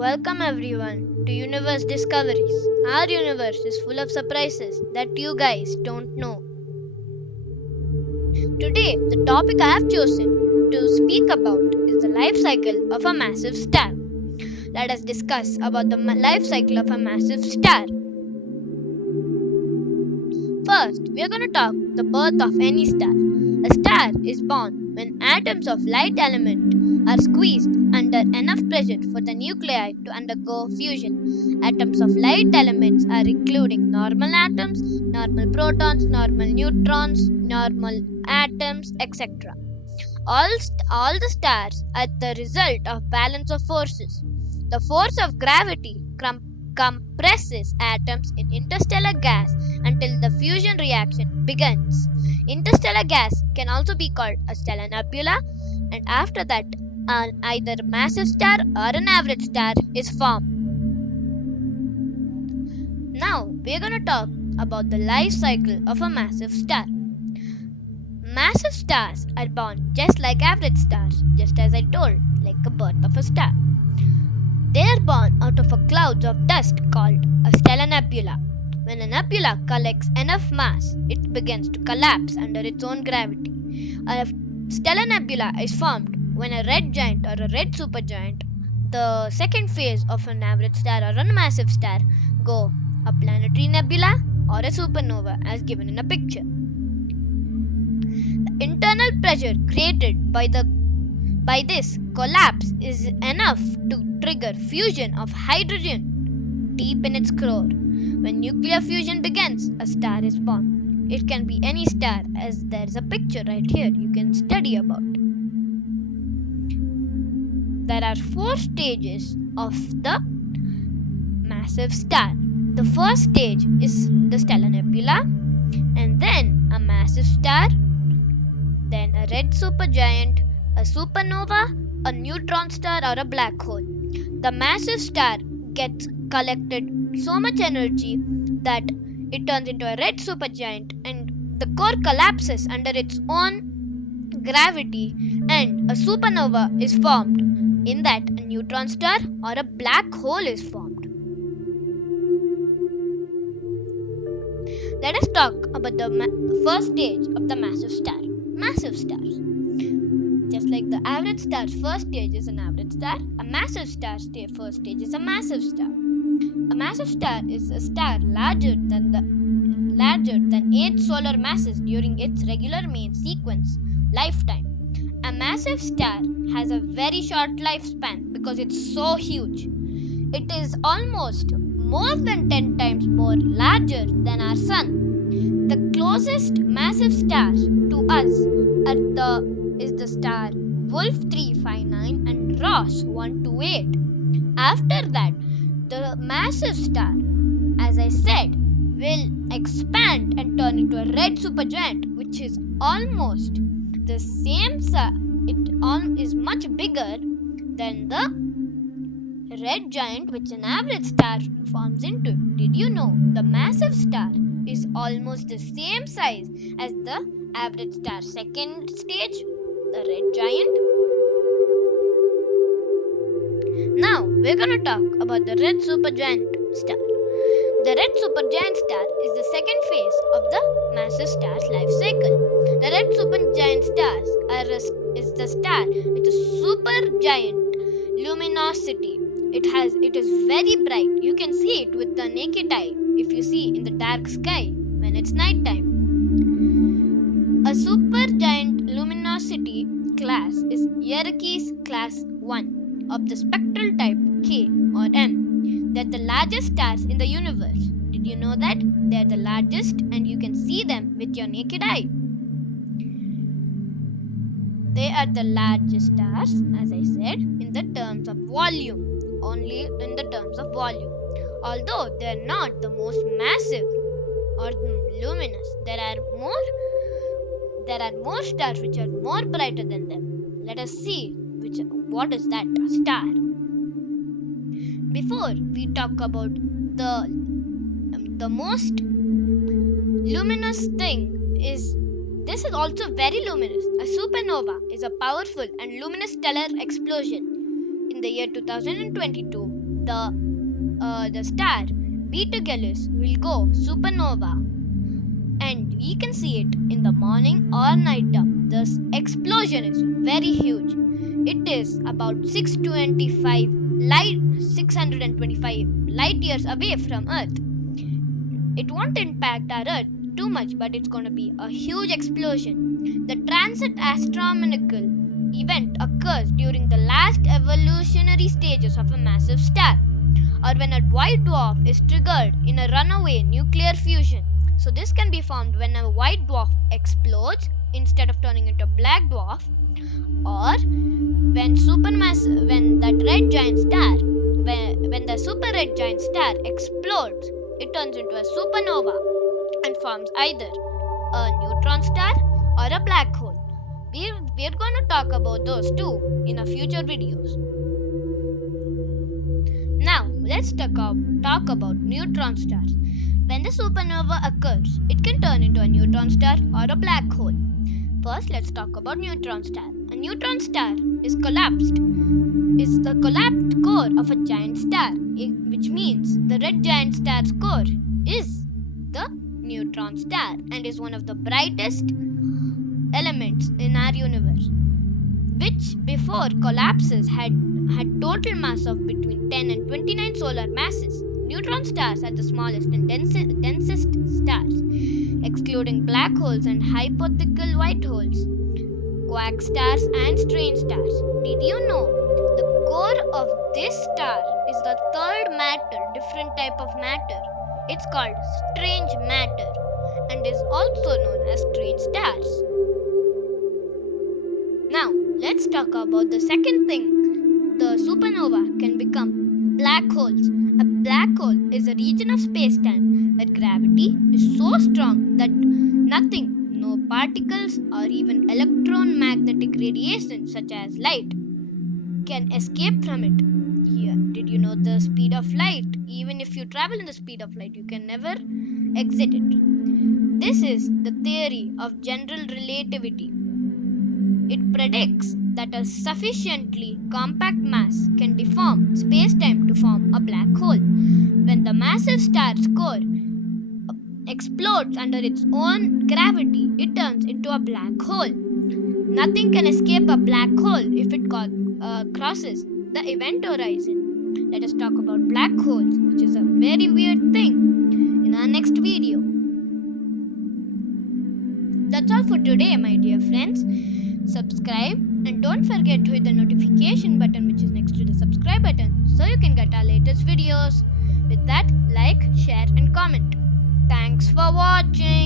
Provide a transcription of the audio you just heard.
Welcome everyone to Universe Discoveries. Our universe is full of surprises that you guys don't know. Today, the topic I have chosen to speak about is the life cycle of a massive star. Let us discuss about the life cycle of a massive star. First, we are going to talk the birth of any star. A star is born when atoms of light element are squeezed under enough pressure for the nuclei to undergo fusion. Atoms of light elements are including normal atoms, normal protons, normal neutrons, normal atoms, etc. All the stars are the result of balance of forces. The force of gravity compresses atoms in interstellar gas until the fusion reaction begins. Interstellar gas can also be called a stellar nebula, and after that, either a massive star or an average star is formed. Now, we are going to talk about the life cycle of a massive star. Massive stars are born just like average stars, just as I told, like a birth of a star. They are born out of a cloud of dust called a stellar nebula. When a nebula collects enough mass, it begins to collapse under its own gravity. A stellar nebula is formed when a red giant or a red supergiant, the second phase of an average star or a massive star, go a planetary nebula or a supernova as given in a picture. The internal pressure created by this collapse is enough to trigger fusion of hydrogen deep in its core. When nuclear fusion begins, a star is born. It can be any star, as there is a picture right here you can study about. There are 4 stages of the massive star. The first stage is the stellar nebula, and then a massive star, then a red supergiant, a supernova, a neutron star, or a black hole. The massive star gets collected so much energy that it turns into a red supergiant, and the core collapses under its own gravity, and a supernova is formed. In that, a neutron star or a black hole is formed. Let us talk about the first stage of the massive star. Massive stars. Just like the average star's first stage is an average star, a massive star's first stage is a massive star. A massive star is a star larger than 8 solar masses during its regular main sequence lifetime. A massive star has a very short lifespan because it's so huge. It is almost more than 10 times more larger than our sun. The closest massive stars to us is the star Wolf 359 and Ross 128. After that, the massive star, as I said, will expand and turn into a red supergiant, which is almost the same size. It is much bigger than the red giant which an average star forms into. Did you know the massive star is almost the same size as the average star second stage, the red giant? Now we're going to talk about the red supergiant star. The red supergiant star is the second phase of the massive star's life cycle. The red supergiant stars is the star with a supergiant luminosity. It is very bright. You can see it with the naked eye if you see in the dark sky when it's night time. A supergiant luminosity class is Yerkes class 1 of the spectral type K or M. They're the largest stars in the universe. Did you know that? They're the largest and you can see them with your naked eye. They are the largest stars, as I said, in the terms of volume. Only in the terms of volume. Although they are not the most massive or luminous, there are more stars which are more brighter than them. Let us see what is that star. Before we talk about the most luminous thing is this is also very luminous. A supernova is a powerful and luminous stellar explosion. In the year 2022, the star Beta Gallus will go supernova, and we can see it in the morning or night time. This explosion is very huge. It is about 625 light years away from Earth. It won't impact our Earth too much, but it's going to be a huge explosion. The transit astronomical event occurs during the last evolutionary stages of a massive star, or when a white dwarf is triggered in a runaway nuclear fusion. So this can be formed when a white dwarf explodes instead of turning into a black dwarf, or when that red giant star, when the super red giant star explodes, it turns into a supernova and forms either a neutron star or a black hole. We're going to talk about those two in our future videos. Now let's talk about neutron stars. When the supernova occurs, it can turn into a neutron star or a black hole. First, let's talk about neutron star. A neutron star is the collapsed core of a giant star, which means the red giant star's core is the neutron star and is one of the brightest elements in our universe, which before collapses had total mass of between 10 and 29 solar masses. Neutron stars are the smallest and densest stars, excluding black holes and hypothetical white holes, quark stars and strange stars. Did you know the core of this star is the third matter, different type of matter? It's called strange matter and is also known as strange stars. Now let's talk about the second thing. The supernova can become black holes. A black hole is a region of space-time where gravity is so strong that nothing, no particles or even electromagnetic radiation such as light, can escape from it. Yeah, did you know the speed of light? Even if you travel in the speed of light, you can never exit it. This is the theory of general relativity. It predicts that a sufficiently compact mass can deform space-time to form a black hole. When the massive star's core explodes under its own gravity, it turns into a black hole. Nothing can escape a black hole if it crosses the event horizon. Let us talk about black holes, which is a very weird thing, in our next video. That's all for today, my dear friends. Subscribe and don't forget to hit the notification button which is next to the subscribe button so you can get our latest videos. With that, like, share and comment. Thanks for watching.